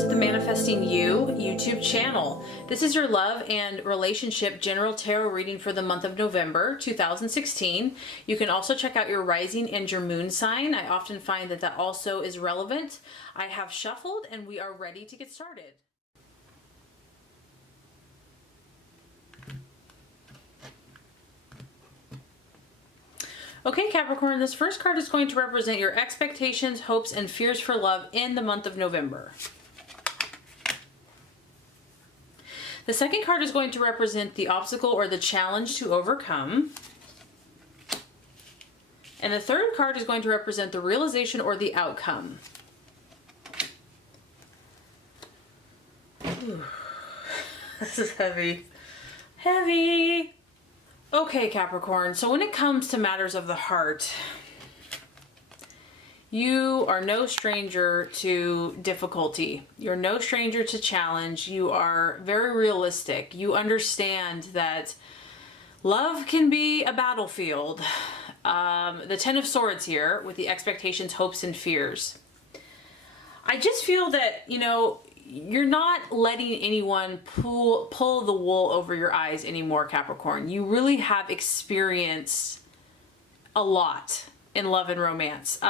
to the Manifesting You YouTube channel. This is your love and relationship general tarot reading for the month of November 2016. You can also check out your rising and your moon sign. I often find that that also is relevant. I have shuffled and we are ready to get started. Okay, Capricorn, this first card is going to represent your expectations, hopes, and fears for love in the month of November. The second card is going to represent the obstacle or the challenge to overcome. And the third card is going to represent the realization or the outcome. Ooh. This is heavy. Heavy! Okay, Capricorn, so when it comes to matters of the heart, you are no stranger to difficulty. You're no stranger to challenge. You are very realistic. You understand that love can be a battlefield. The Ten of Swords here with the expectations, hopes, and fears. I just feel that, you're not letting anyone pull the wool over your eyes anymore, Capricorn. You really have experienced a lot in love and romance.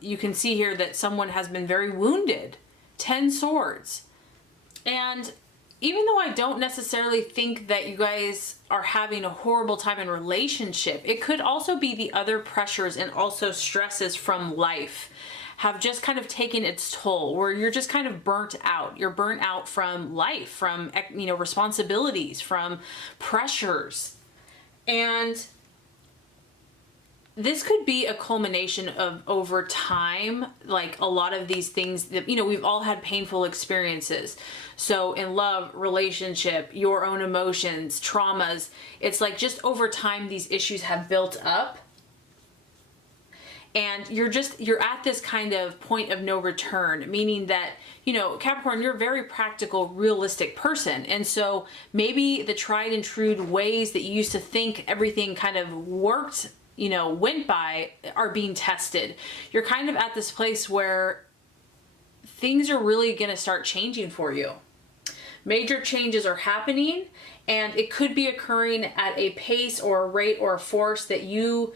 You can see here that someone has been very wounded. 10 swords. And even though I don't necessarily think that you guys are having a horrible time in relationship, it could also be the other pressures and also stresses from life have just kind of taken its toll, where you're just kind of burnt out. You're burnt out from life, from, responsibilities, from pressures. And this could be a culmination of over time, like a lot of these things that, we've all had painful experiences. So in love, relationship, your own emotions, traumas, it's like just over time, these issues have built up. And you're at this kind of point of no return, meaning that, Capricorn, you're a very practical, realistic person. And so maybe the tried and true ways that you used to think everything kind of worked, went by are being tested. You're kind of at this place where things are really going to start changing for you. Major changes are happening, and it could be occurring at a pace or a rate or a force that you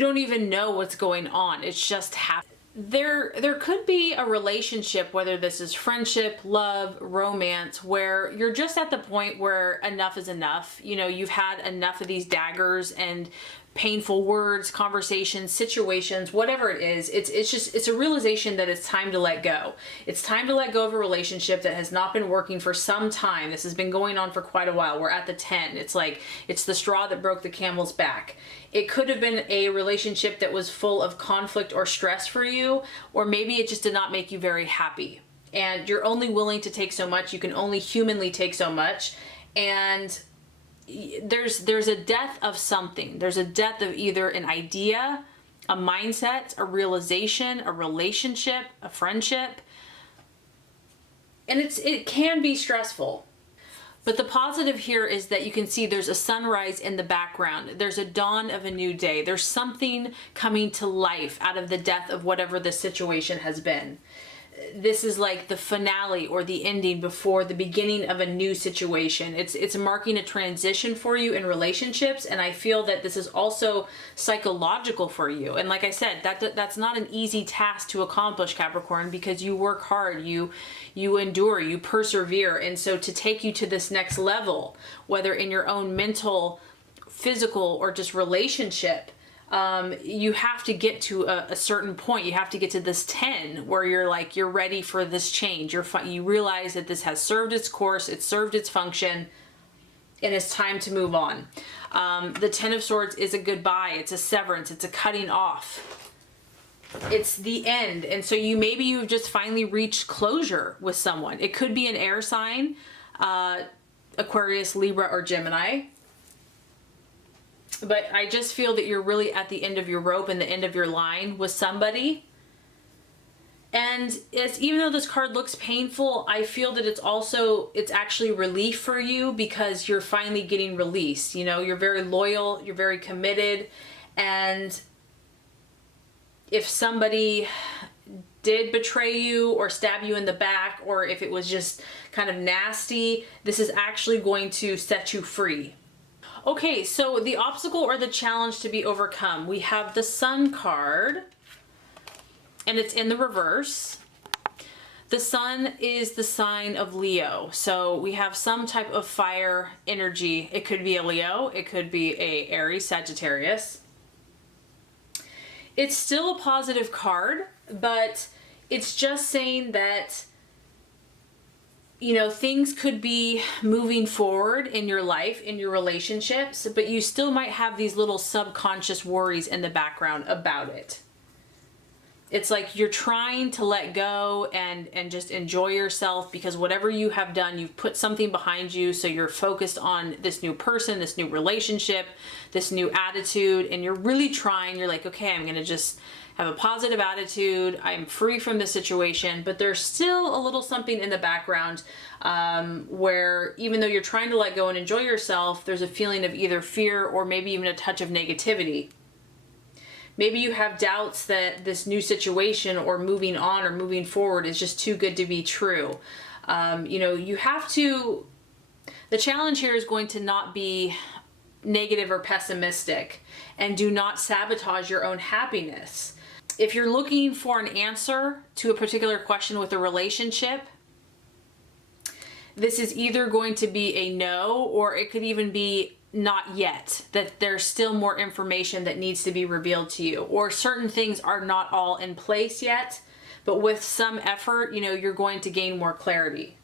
don't even know what's going on. It's just happening. There could be a relationship, whether this is friendship, love, romance, where you're just at the point where enough is enough. You've had enough of these daggers and painful words, conversations, situations, whatever it is. It's a realization that it's time to let go. It's time to let go of a relationship that has not been working for some time. This has been going on for quite a while. We're at the 10. It's like, it's the straw that broke the camel's back. It could have been a relationship that was full of conflict or stress for you, or maybe it just did not make you very happy. And you're only willing to take so much. You can only humanly take so much. And there's a death of something. There's a death of either an idea, a mindset, a realization, a relationship, a friendship. And it can be stressful. But the positive here is that you can see there's a sunrise in the background. There's a dawn of a new day. There's something coming to life out of the death of whatever the situation has been. This is like the finale or the ending before the beginning of a new situation. It's marking a transition for you in relationships, and I feel that this is also psychological for you. And like I said, that's not an easy task to accomplish, Capricorn, because you work hard, you endure, you persevere. And so to take you to this next level, whether in your own mental, physical, or just relationship, you have to get to a certain point. You have to get to this 10 where you're ready for this change. You realize that this has served its course, it's served its function, and it's time to move on. The 10 of Swords is a goodbye. It's a severance. It's a cutting off. It's the end. And so maybe you've just finally reached closure with someone. It could be an air sign, Aquarius, Libra, or Gemini. But I just feel that you're really at the end of your rope and the end of your line with somebody. And even though this card looks painful, I feel that it's actually relief for you, because you're finally getting released. You're very loyal, you're very committed. And if somebody did betray you or stab you in the back, or if it was just kind of nasty, this is actually going to set you free. Okay, so the obstacle or the challenge to be overcome. We have the Sun card, and it's in the reverse. The Sun is the sign of Leo. So we have some type of fire energy. It could be a Leo, it could be a Aries, Sagittarius. It's still a positive card, but it's just saying that, you know, things could be moving forward in your life, in your relationships, but you still might have these little subconscious worries in the background about it. It's like you're trying to let go and just enjoy yourself, because whatever you have done, you've put something behind you. So you're focused on this new person, this new relationship, this new attitude, and you're really trying. You're like, okay, I'm going to just have a positive attitude. I'm free from this situation. But there's still a little something in the background where even though you're trying to let go and enjoy yourself, there's a feeling of either fear or maybe even a touch of negativity. Maybe you have doubts that this new situation or moving on or moving forward is just too good to be true. You know, you have to, the challenge here is going to not be negative or pessimistic, and do not sabotage your own happiness. If you're looking for an answer to a particular question with a relationship, this is either going to be a no, or it could even be not yet, that there's still more information that needs to be revealed to you, or certain things are not all in place yet, but with some effort, you know, you're going to gain more clarity.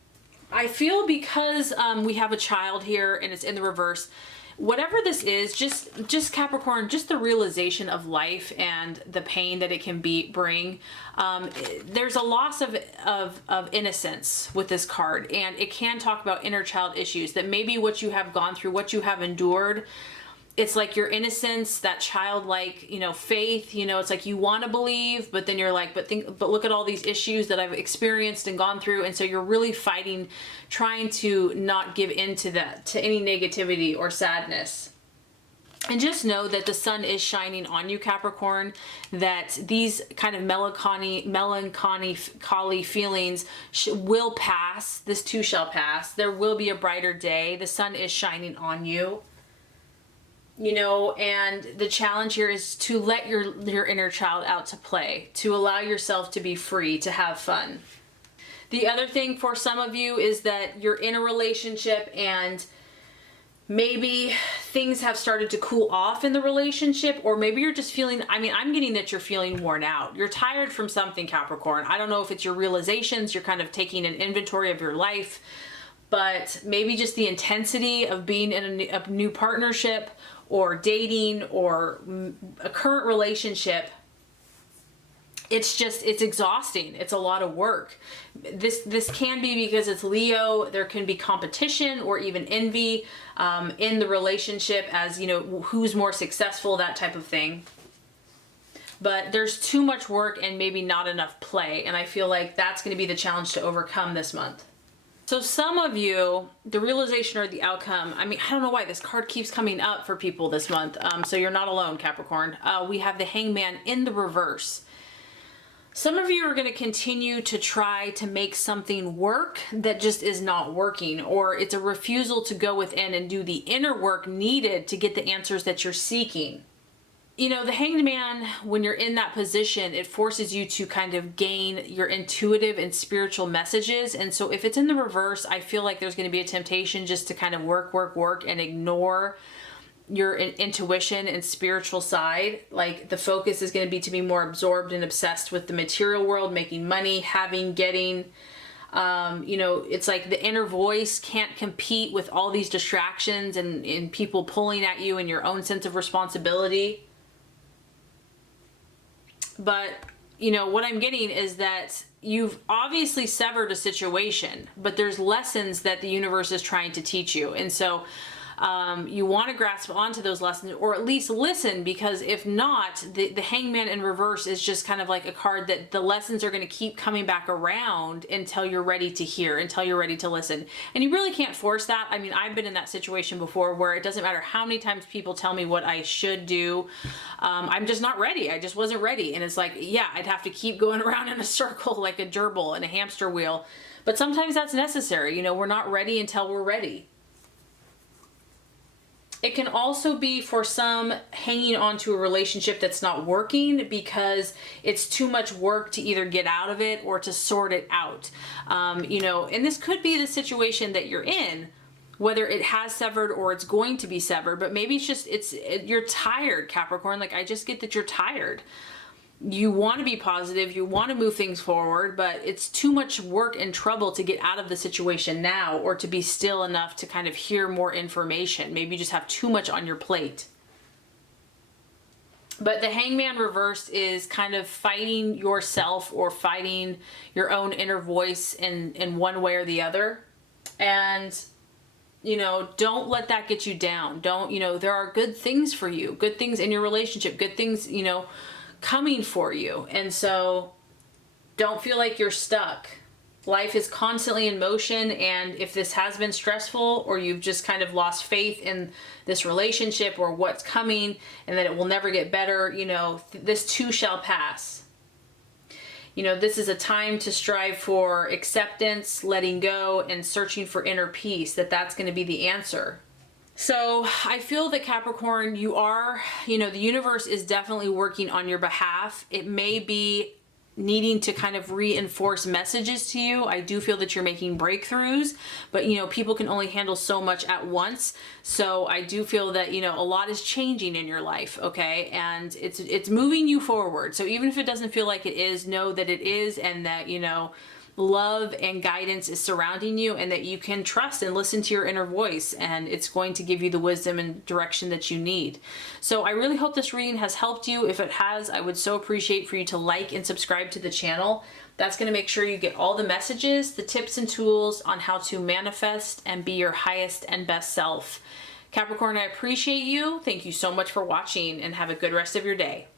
I feel because we have a child here and it's in the reverse, whatever this is, just Capricorn, just the realization of life and the pain that it can bring. There's a loss of innocence with this card, and it can talk about inner child issues, that maybe what you have gone through, what you have endured, it's like your innocence, that childlike, you know, faith, you know, it's like you want to believe, but then you're like, but look at all these issues that I've experienced and gone through. And so you're really fighting, trying to not give in to that, to any negativity or sadness. And just know that the sun is shining on you, Capricorn, that these kind of melancholy feelings will pass. This too shall pass. There will be a brighter day. The sun is shining on you. You know, and the challenge here is to let your inner child out to play, to allow yourself to be free, to have fun. The other thing for some of you is that you're in a relationship and maybe things have started to cool off in the relationship, or maybe you're just feeling, I mean, I'm getting that you're feeling worn out. You're tired from something, Capricorn. I don't know if it's your realizations, you're kind of taking an inventory of your life, but maybe just the intensity of being in a new partnership, or dating, or a current relationship, it's exhausting. It's a lot of work. This can be because it's Leo. There can be competition or even envy in the relationship, as you know, who's more successful, that type of thing. But there's too much work and maybe not enough play, and I feel like that's going to be the challenge to overcome this month. So some of you, the realization or the outcome, I mean, I don't know why this card keeps coming up for people this month. So you're not alone, Capricorn. We have the Hangman in the reverse. Some of you are going to continue to try to make something work that just is not working, or it's a refusal to go within and do the inner work needed to get the answers that you're seeking. You know, the Hanged Man, when you're in that position, it forces you to kind of gain your intuitive and spiritual messages. And so if it's in the reverse, I feel like there's going to be a temptation just to kind of work and ignore your intuition and spiritual side. Like the focus is going to be more absorbed and obsessed with the material world, making money, getting. You know, it's like the inner voice can't compete with all these distractions and people pulling at you and your own sense of responsibility. But, you know, what I'm getting is that you've obviously severed a situation, but there's lessons that the universe is trying to teach you. And so You want to grasp onto those lessons, or at least listen, because if not, the Hangman in reverse is just kind of like a card that the lessons are going to keep coming back around until you're ready to hear, until you're ready to listen. And you really can't force that. I mean, I've been in that situation before where it doesn't matter how many times people tell me what I should do. I'm just not ready. I just wasn't ready. And it's like, yeah, I'd have to keep going around in a circle like a gerbil in a hamster wheel. But sometimes that's necessary. You know, we're not ready until we're ready. It can also be for some hanging on to a relationship that's not working because it's too much work to either get out of it or to sort it out. You know, and this could be the situation that you're in, whether it has severed or it's going to be severed, but maybe it's just, you're tired, Capricorn. Like, I just get that you're tired. You want to be positive, you want to move things forward, but it's too much work and trouble to get out of the situation now, or to be still enough to kind of hear more information. Maybe you just have too much on your plate. But the Hangman reversed is kind of fighting yourself or fighting your own inner voice in one way or the other. And, you know, don't let that get you down. Don't, you know, there are good things for you, good things in your relationship, good things, you know, coming for you. And so don't feel like you're stuck. Life is constantly in motion, and if this has been stressful, or you've just kind of lost faith in this relationship or what's coming and that it will never get better, you know, this too shall pass. You know, this is a time to strive for acceptance, letting go, and searching for inner peace, that's going to be the answer. So I feel that, Capricorn, you are, you know, the universe is definitely working on your behalf. It may be needing to kind of reinforce messages to you. I do feel that you're making breakthroughs, but, you know, people can only handle so much at once. So I do feel that, you know, a lot is changing in your life, okay? And it's moving you forward. So even if it doesn't feel like it is, know that it is, and that, you know, love and guidance is surrounding you, and that you can trust and listen to your inner voice, and it's going to give you the wisdom and direction that you need. So I really hope this reading has helped you. If it has, I would so appreciate for you to like and subscribe to the channel. That's going to make sure you get all the messages, the tips and tools on how to manifest and be your highest and best self. Capricorn, I appreciate you. Thank you so much for watching, and have a good rest of your day.